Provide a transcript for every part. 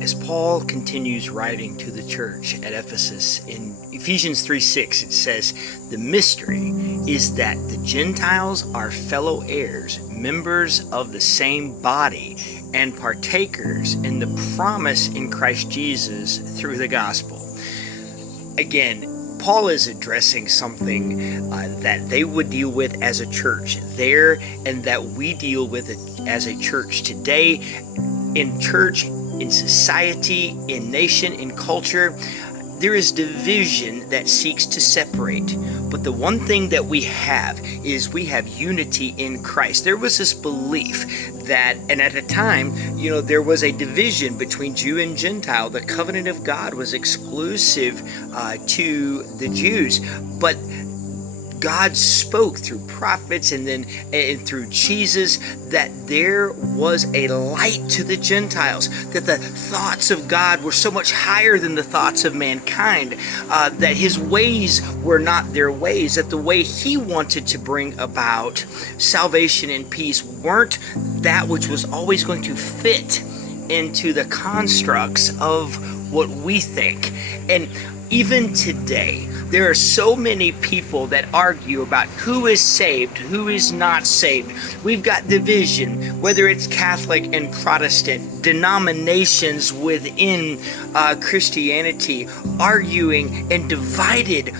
as Paul continues writing to the church at Ephesus in Ephesians 3:6, it says, "The mystery is that the Gentiles are fellow heirs, members of the same body, and partakers in the promise in Christ Jesus through the gospel." Again, Paul is addressing something that they would deal with as a church there, and that we deal with it as a church today, in church, in society, in nation, in culture. There is division that seeks to separate, but the one thing that we have is we have unity in Christ. There was this belief that, and at the time, there was a division between Jew and Gentile. The covenant of God was exclusive to the Jews, but God spoke through prophets and through Jesus that there was a light to the Gentiles, that the thoughts of God were so much higher than the thoughts of mankind, that his ways were not their ways, that the way he wanted to bring about salvation and peace weren't that which was always going to fit into the constructs of what we think. And even today, there are so many people that argue about who is saved, who is not saved. We've got division, whether it's Catholic and Protestant, denominations within Christianity, arguing and divided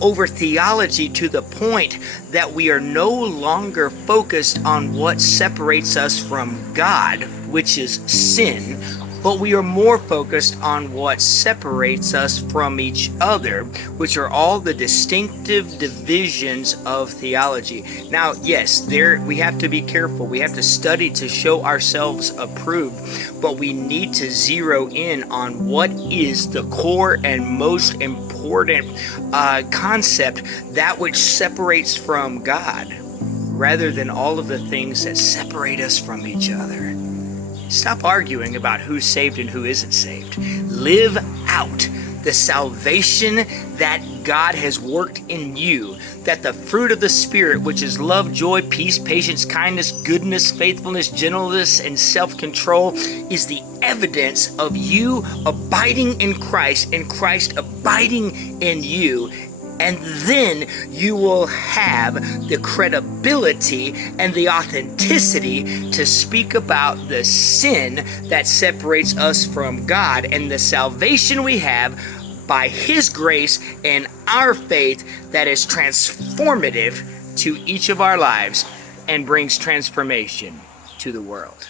over theology to the point that we are no longer focused on what separates us from God, which is sin, but we are more focused on what separates us from each other, which are all the distinctive divisions of theology. Now, yes, we have to be careful. We have to study to show ourselves approved, but we need to zero in on what is the core and most important concept, that which separates from God, rather than all of the things that separate us from each other. Stop arguing about who's saved and who isn't saved. Live out the salvation that God has worked in you, that the fruit of the Spirit, which is love, joy, peace, patience, kindness, goodness, faithfulness, gentleness, and self-control, is the evidence of you abiding in Christ and Christ abiding in you. And then you will have the credibility and the authenticity to speak about the sin that separates us from God and the salvation we have by His grace and our faith that is transformative to each of our lives and brings transformation to the world.